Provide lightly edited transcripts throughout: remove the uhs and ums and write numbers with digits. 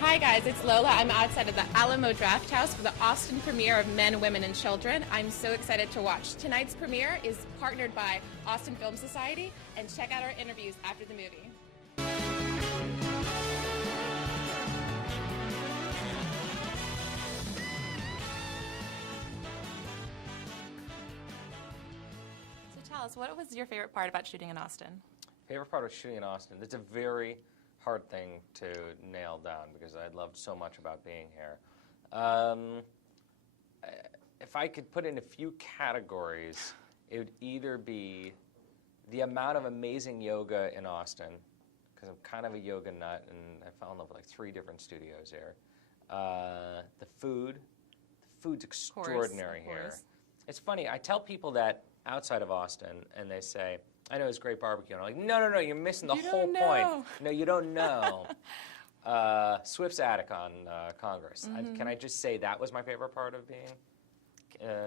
Hi guys, it's Lola. I'm outside of the Alamo Draft House for the Austin premiere of Men, Women, and Children. I'm so excited to watch. Tonight's premiere is partnered by Austin Film Society, and check out our interviews after the movie. So tell us, what was your favorite part about shooting in Austin? Favorite part of shooting in Austin? It's a very hard thing to nail down because I loved so much about being here. If I could put in a few categories, it would either be the amount of amazing yoga in Austin, because I'm kind of a yoga nut and I fell in love with like 3 different studios here. The food's extraordinary here. It's funny, I tell people that outside of Austin and they say, I know it's great barbecue. And I'm like, no, you're missing the whole point. No, you don't know. Swift's Attic on Congress. Can I just say that was my favorite part of being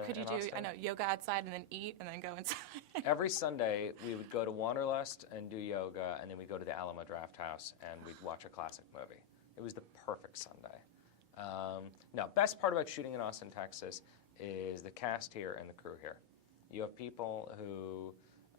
Could you do, Austin? I know, yoga outside and then eat and then go inside? Every Sunday, we would go to Wanderlust and do yoga, and then we'd go to the Alamo Draft House, and we'd watch a classic movie. It was the perfect Sunday. No, best part about shooting in Austin, Texas is the cast here and the crew here. You have people who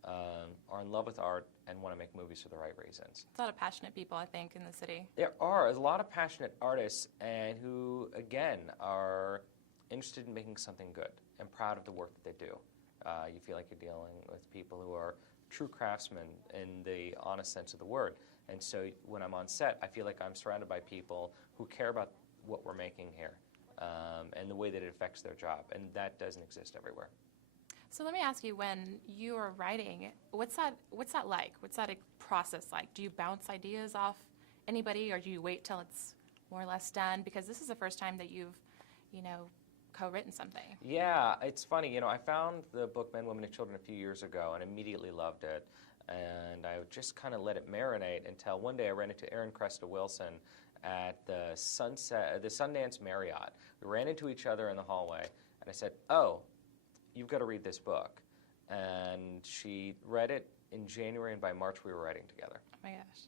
are in love with art and want to make movies for the right reasons. It's a lot of passionate people, I think, in the city. There are a lot of passionate artists and who, again, are interested in making something good and proud of the work that they do. You feel like you're dealing with people who are true craftsmen in the honest sense of the word. And so when I'm on set, I feel like I'm surrounded by people who care about what we're making here and the way that it affects their job. And that doesn't exist everywhere. So let me ask you, when you are writing, what's that like? What's that process like? Do you bounce ideas off anybody, or do you wait till it's more or less done? Because this is the first time that you've, co-written something. Yeah, it's funny. I found the book Men, Women, and Children a few years ago and immediately loved it. And I just kind of let it marinate until one day I ran into Aaron Cresta Wilson at the Sundance Marriott. We ran into each other in the hallway, and I said, "Oh, you've got to read this book." And she read it in January, and by March we were writing together. Oh my gosh.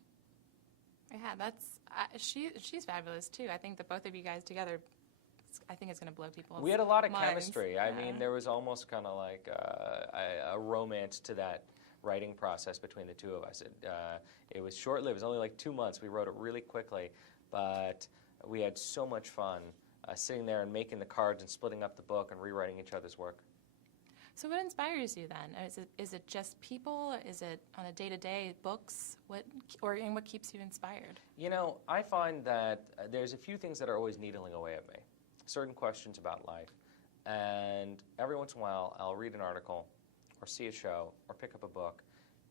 Yeah, she's fabulous too. I think that both of you guys together, I think it's going to blow people's minds. We had a lot of chemistry. Yeah. I mean, there was almost kind of like a romance to that writing process between the two of us. It was short-lived. It was only like 2 months. We wrote it really quickly, but we had so much fun sitting there and making the cards and splitting up the book and rewriting each other's work. So what inspires you then? Is it just people? Is it on a day-to-day books? What keeps you inspired? I find that there's a few things that are always needling away at me. Certain questions about life. And every once in a while, I'll read an article or see a show or pick up a book.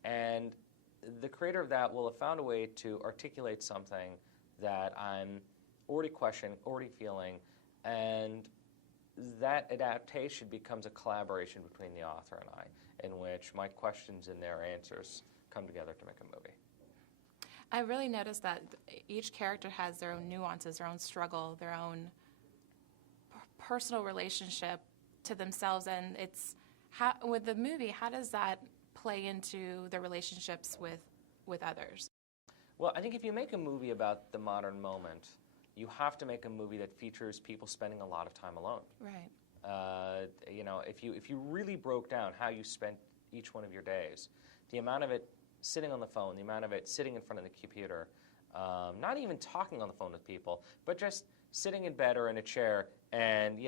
And the creator of that will have found a way to articulate something that I'm already questioning, already feeling, and that adaptation becomes a collaboration between the author and I, in which my questions and their answers come together to make a movie. I really noticed that each character has their own nuances, their own struggle, their own personal relationship to themselves, and with the movie, how does that play into their relationships with others? Well, I think if you make a movie about the modern moment, you have to make a movie that features people spending a lot of time alone. Right. If you really broke down how you spent each one of your days, the amount of it sitting on the phone, the amount of it sitting in front of the computer, not even talking on the phone with people, but just sitting in bed or in a chair and,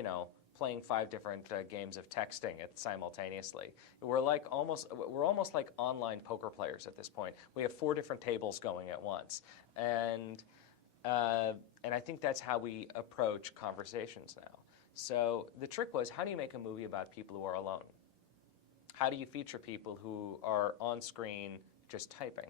playing 5 different games of texting simultaneously. We're almost like online poker players at this point. We have 4 different tables going at once. And I think that's how we approach conversations now. So the trick was, how do you make a movie about people who are alone? How do you feature people who are on screen just typing?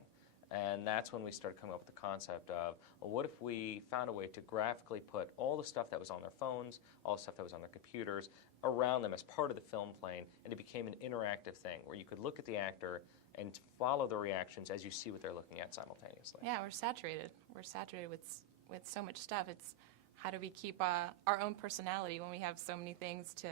And that's when we started coming up with the concept of, well, what if we found a way to graphically put all the stuff that was on their phones, all the stuff that was on their computers, around them as part of the film plane, and it became an interactive thing where you could look at the actor and follow the reactions as you see what they're looking at simultaneously. Yeah, we're saturated. We're saturated with so much stuff. It's how do we keep our own personality when we have so many things to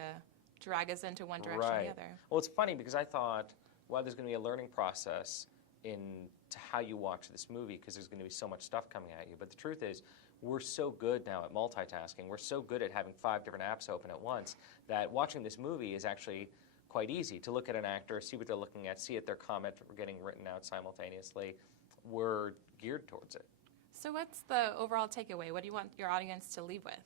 drag us into one direction or the other? Well, it's funny because I thought, well, there's going to be a learning process into how you watch this movie because there's going to be so much stuff coming at you. But the truth is, we're so good now at multitasking. We're so good at having 5 different apps open at once that watching this movie is actually quite easy to look at an actor, see what they're looking at, see if their comment getting written out simultaneously. We're geared towards it. So what's the overall takeaway? What do you want your audience to leave with?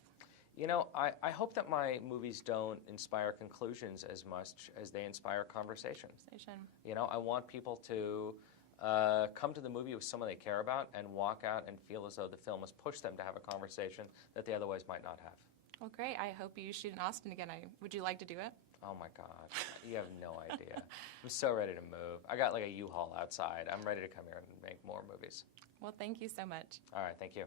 You know, I hope that my movies don't inspire conclusions as much as they inspire conversations. You know, I want people to come to the movie with someone they care about and walk out and feel as though the film has pushed them to have a conversation that they otherwise might not have. Well, great. I hope you shoot in Austin again. Would you like to do it? Oh my God, you have no idea. I'm so ready to move. I got like a U-Haul outside. I'm ready to come here and make more movies. Well, thank you so much. All right, thank you.